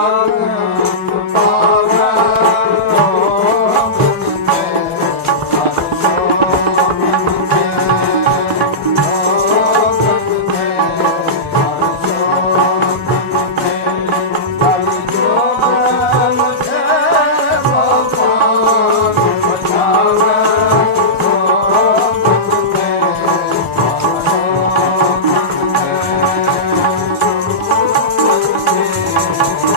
Oh.